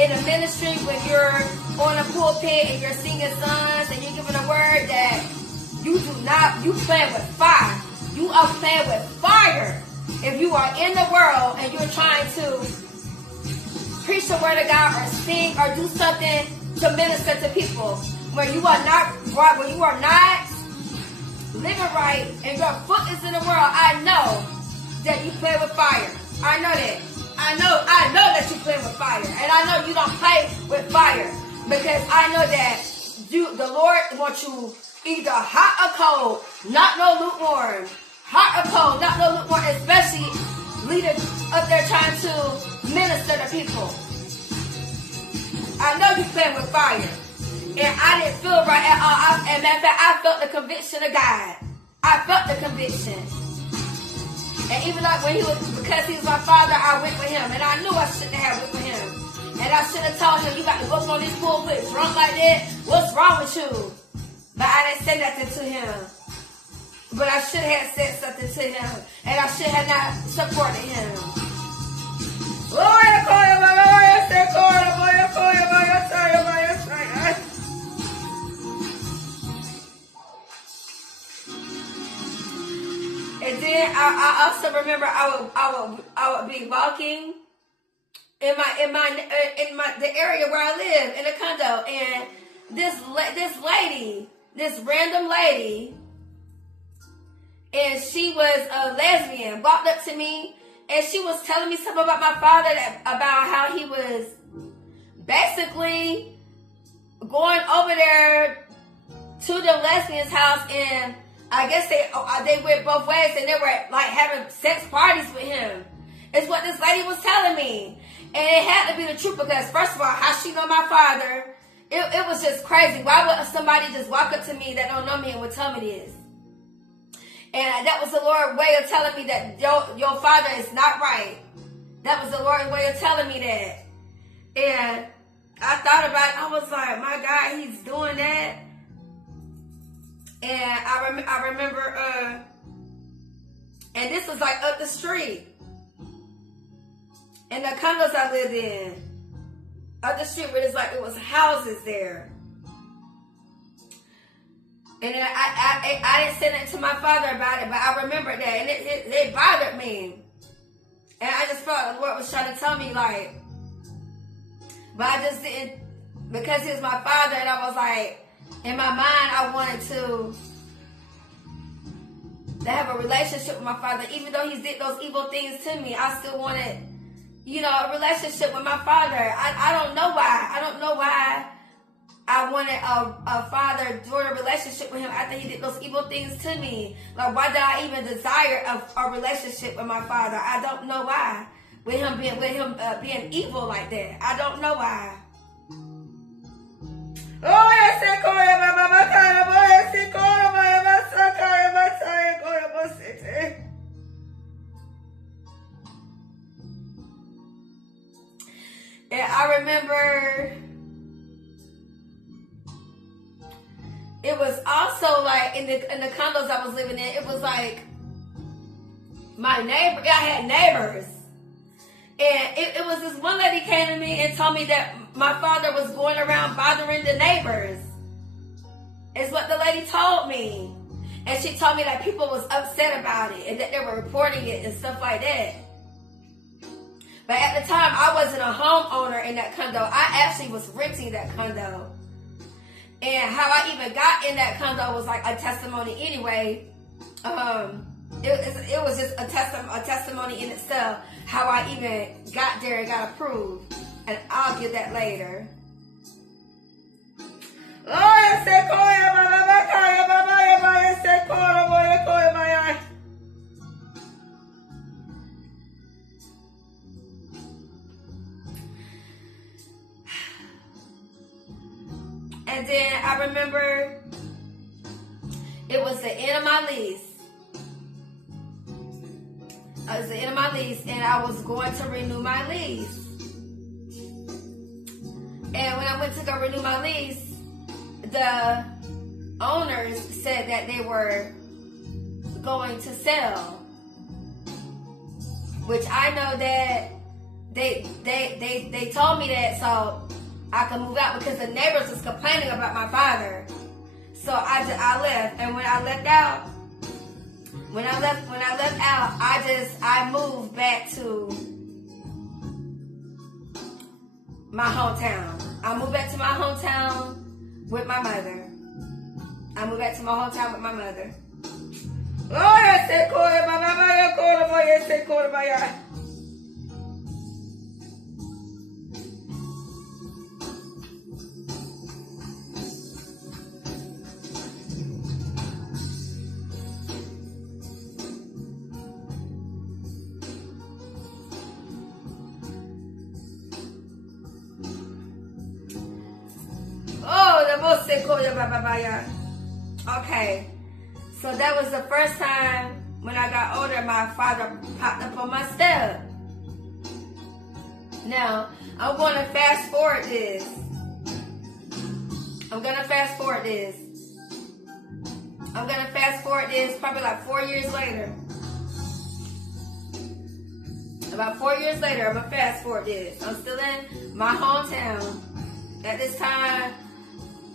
in a ministry when you're on a pulpit and you're singing songs and you're giving a word that you playing with fire. You are playing with fire. If you are in the world and you're trying to preach the word of God or sing or do something to minister to people, when you are not living right and your foot is in the world, I know that you play with fire. I know that. I know that you play with fire. And I know you don't play with fire. Because I know that the Lord wants you either hot or cold, not no lukewarm. Hot or cold, not no lukewarm, especially leaders up there trying to minister to people. I know you playing with fire. And I didn't feel right at all. And matter of fact, I felt the conviction of God. I felt the conviction. And even like because he was my father, I went with him. And I knew I shouldn't have went with him. And I should have told him, you got to go on this pulpit drunk like that. What's wrong with you? But I didn't say nothing to him. But I should have said something to him. And I should have not supported him. And then I also remember I would be walking in the area where I live in a condo, and this random lady, and she was a lesbian, walked up to me, and she was telling me something about my father, about how he was basically going over there to the lesbian's house, and I guess they went both ways, and they were like having sex parties with him. It's what this lady was telling me. And it had to be the truth, because first of all, how she know my father, it was just crazy. Why would somebody just walk up to me that don't know me and would tell me this? And that was the Lord's way of telling me that your father is not right. That was the Lord's way of telling me that. And I thought about it. I was like, my God, he's doing that. And I remember, and this was like up the street. In the condos I lived in. Up the street where it was houses there. And then I didn't say nothing to my father about it, but I remember that. And it bothered me. And I just felt the Lord was trying to tell me, like, but I just didn't, because he was my father, and I was like, in my mind, I wanted to have a relationship with my father. Even though he did those evil things to me, I still wanted, a relationship with my father. I don't know why. I don't know why I wanted a father-daughter relationship with him after he did those evil things to me. Like, why did I even desire a relationship with my father? I don't know why. With him being evil like that. I don't know why. And I remember it was also like in the condos I was living in, it was like my neighbor, I had neighbors. And it was this one lady came to me and told me that my father was going around bothering the neighbors. Is what the lady told me. And she told me that people was upset about it and that they were reporting it and stuff like that. But at the time, I wasn't a homeowner in that condo. I actually was renting that condo. And how I even got in that condo was like a testimony anyway. It was just a testimony in itself, how I even got there and got approved. And I'll get that later. And then I remember it was the end of my lease. It was the end of my lease, and I was going to renew my lease. And when I went to go renew my lease, the owners said that they were going to sell. Which I know that they told me that so I could move out because the neighbors was complaining about my father. So I left, and when I left out, I moved back to my hometown. I moved back to my hometown with my mother. Okay, so that was the first time when I got older my father popped up on my step. Now, I'm going to fast forward this. I'm going to fast forward this probably like 4 years later. About 4 years later, I'm going to fast forward this. I'm still in my hometown. At this time,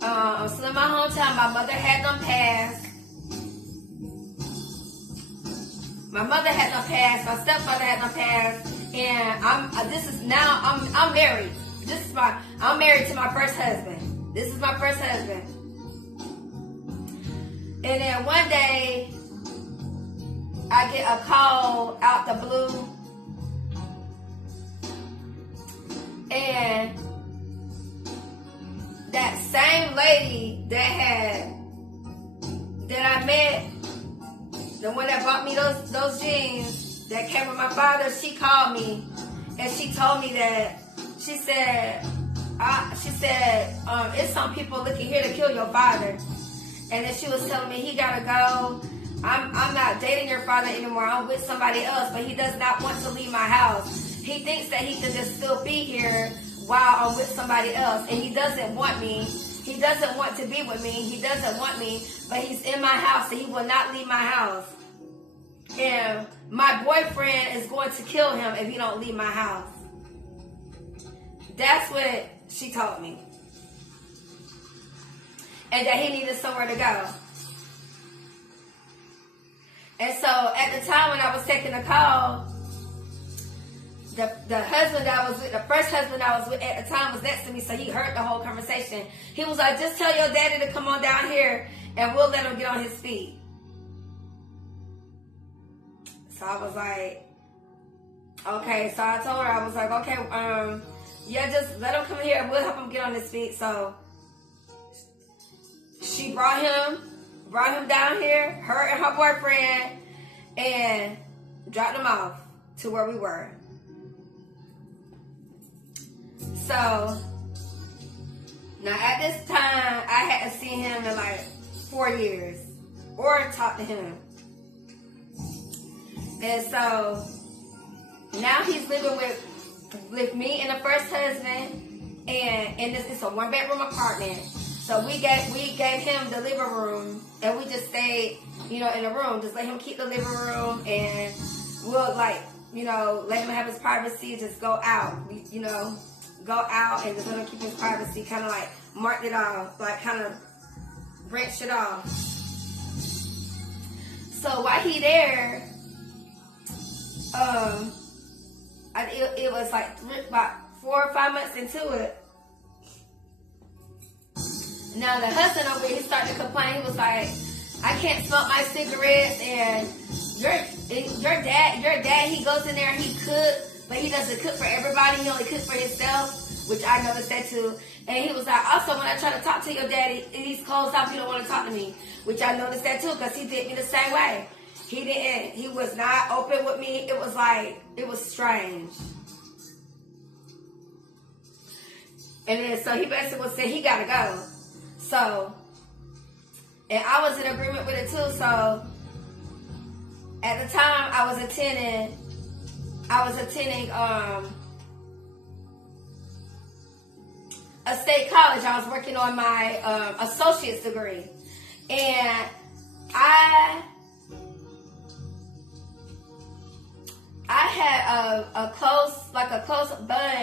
I'm still in my hometown. My mother had done passed. My stepfather had done passed. And I'm married. I'm married to my first husband. This is my first husband. And then one day, I get a call out the blue. And that same lady that I met, the one that bought me those jeans that came with my father, she called me and she told me that she said it's some people looking here to kill your father. And then she was telling me he gotta go. I'm not dating your father anymore. I'm with somebody else, but he does not want to leave my house. He thinks that he can just still be here while I'm with somebody else, and he doesn't want me. He doesn't want to be with me. He doesn't want me, but he's in my house, and he will not leave my house. And my boyfriend is going to kill him if he don't leave my house. That's what she told me. And that he needed somewhere to go. And so at the time when I was taking the call, the husband that I was with, the first husband I was with at the time was next to me, so he heard the whole conversation. He was like, just tell your daddy to come on down here and we'll let him get on his feet. So I was like, okay. So I told her, I was like, okay, yeah, just let him come here and we'll help him get on his feet. So she brought him down here, her and her boyfriend, and dropped him off to where we were. So now at this time, I hadn't seen him in like 4 years or talked to him. And so now he's living with me and the first husband, and it's a 1-bedroom apartment. So we gave him the living room, and we just stayed, in the room. Just let him keep the living room, and we'll let him have his privacy. Just go out, go out and just let him keep his privacy. Kind of like marked it off, like kind of wrenched it off. So while he there, it was like about 4 or 5 months into it. Now the husband over here, he started to complain. He was like, I can't smoke my cigarettes, and your dad, he goes in there and he cooks, but he doesn't cook for everybody. He only cooks for himself, which I noticed that too. And he was like, also when I try to talk to your daddy, he's closed off. He don't want to talk to me, which I noticed that too, because he did me the same way. He was not open with me. It was strange. And then so he basically said he gotta go. So, and I was in agreement with it too. So, at the time I was attending a state college. I was working on my associate's degree, and I had a close bond